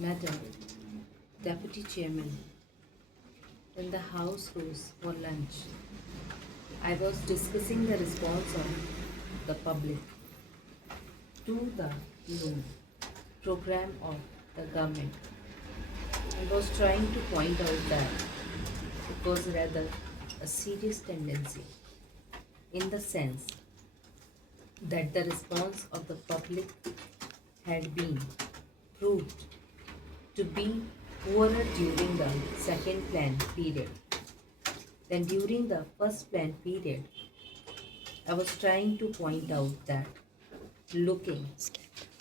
Madam Deputy Chairman, when the House rose for lunch, I was discussing the response of the public to the loan program of the government. I was trying to point out that it was rather a serious tendency in the sense that the response of the public had been proved to be poorer during the second plan period than during the first plan period. I was trying to point out that looking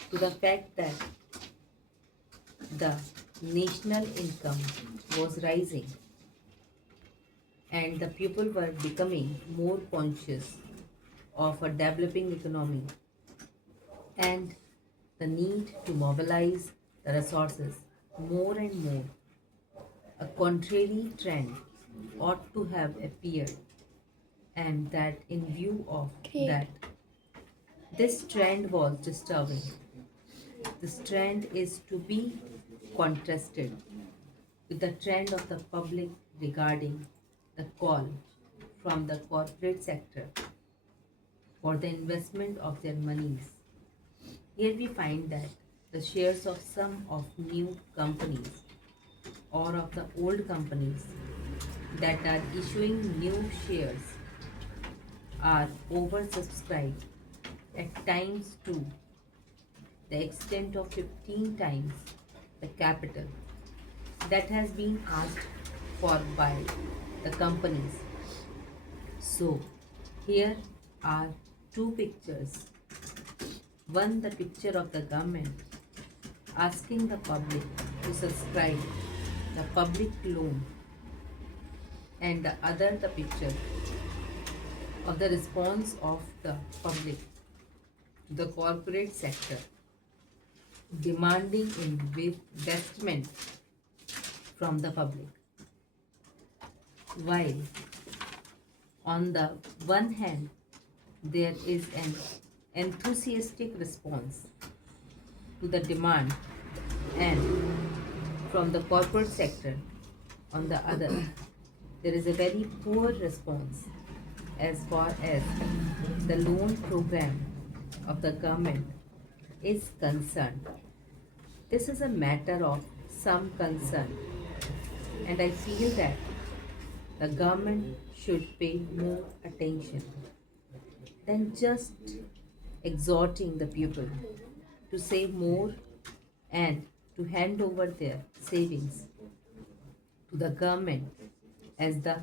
to the fact that the national income was rising and the people were becoming more conscious of a developing economy and the need to mobilize the resources more and more, a contrary trend ought to have appeared, and that in view of that, this trend was disturbing. This trend is to be contrasted with the trend of the public regarding the call from the corporate sector for the investment of their monies. Here we find that the shares of some of new companies or of the old companies that are issuing new shares are oversubscribed at times to the extent of 15 times the capital that has been asked for by the companies. So, here are two pictures. One, the picture of the government asking the public to subscribe the public loan, and the other, the picture of the response of the public to the corporate sector demanding investment from the public. While on the one hand, there is an enthusiastic response to the demand, and from the corporate sector, on the other, there is a very poor response as far as the loan program of the government is concerned. This is a matter of some concern, and I feel that the government should pay more attention than just exhorting the people to save more and to hand over their savings to the government, as the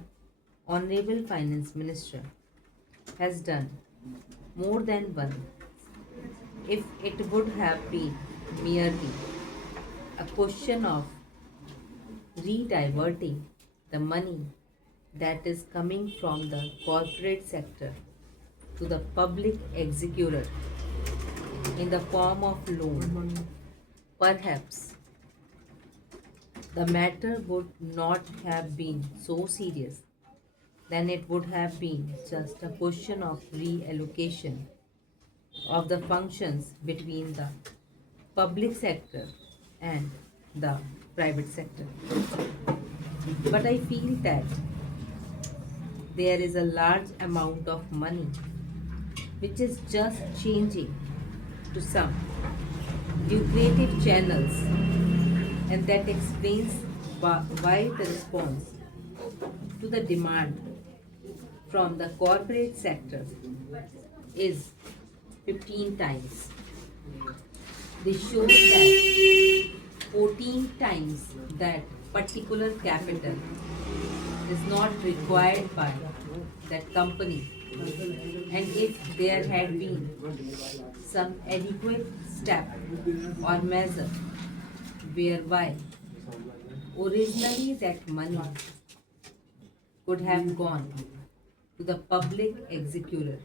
Honorable Finance Minister has done more than once. If it would have been merely a question of rediverting the money that is coming from the corporate sector to the public executor in the form of loan, perhaps the matter would not have been so serious. Then it would have been just a question of reallocation of the functions between the public sector and the private sector. But I feel that there is a large amount of money which is just changing to some lucrative channels, and that explains why the response to the demand from the corporate sector is 15 times. This shows that 14 times that particular capital is not required by that company, and if there had been some adequate step or measure whereby originally that money could have gone to the public executor,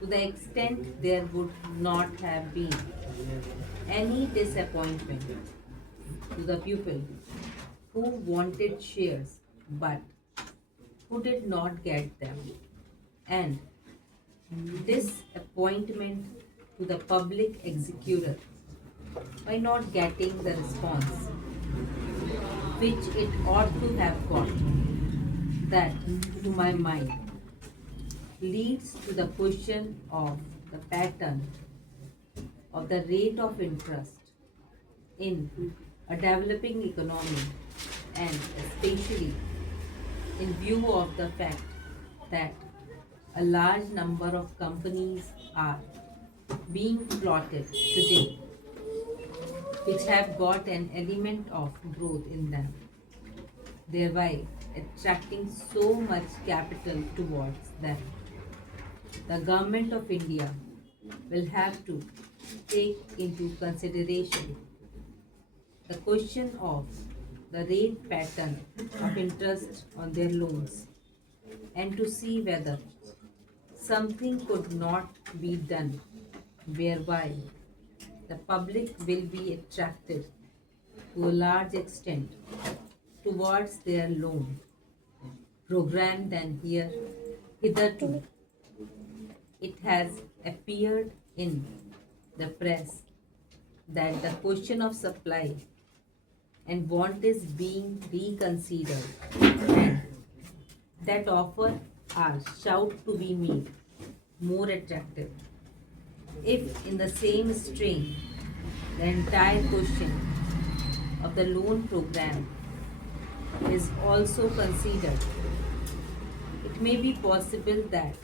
to the extent there would not have been any disappointment to the people who wanted shares but who did not get them, and this appointment to the public executor by not getting the response which it ought to have got. That, to my mind, leads to the question of the pattern of the rate of interest in a developing economy, and especially in view of the fact that a large number of companies are being plotted today which have got an element of growth in them, thereby attracting so much capital towards them. The Government of India will have to take into consideration the question of the rate pattern of interest on their loans and to see whether something could not be done whereby the public will be attracted to a large extent towards their loan program than hitherto. It has appeared in the press that the question of supply and want is being reconsidered and that offer are shout to be made more attractive. If in the same strain the entire question of the loan program is also considered, it may be possible that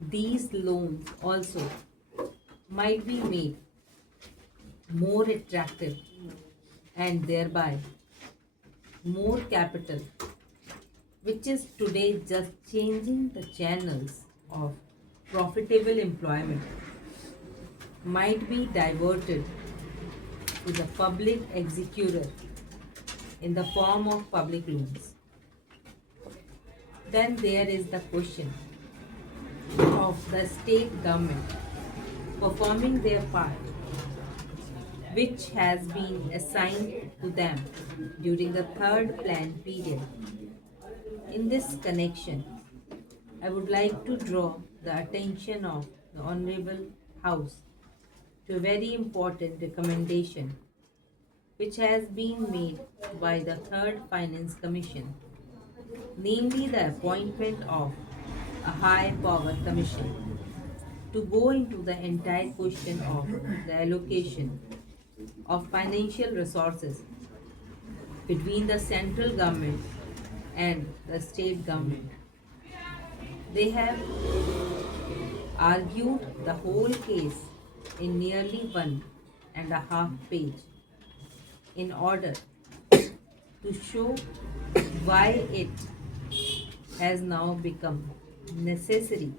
these loans also might be made more attractive and thereby more capital, which is today just changing the channels of profitable employment, might be diverted to the public executor in the form of public loans. Then there is the question of the state government performing their part, which has been assigned to them during the third plan period. In this connection, I would like to draw the attention of the Honorable House to a very important recommendation which has been made by the Third Finance Commission, namely the appointment of a high power commission to go into the entire question of the allocation of financial resources between the central government and the state government. They have argued the whole case in nearly 1.5 page in order to show why it has now become necessary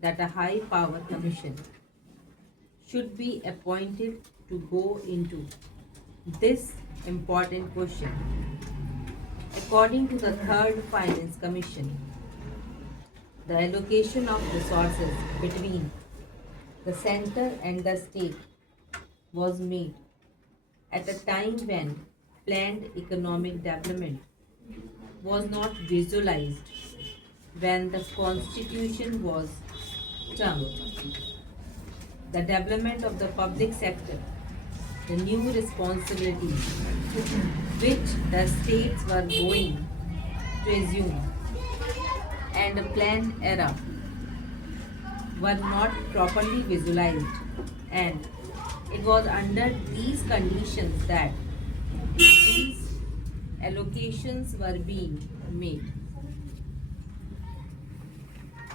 that a high power commission should be appointed to go into this important question. According to the Third Finance Commission, the allocation of resources between the center and the state was made at a time when planned economic development was not visualized, when the constitution was termed the development of the public sector, the new responsibilities which the states were going to assume, and a planned era were not properly visualized, and it was under these conditions that these allocations were being made.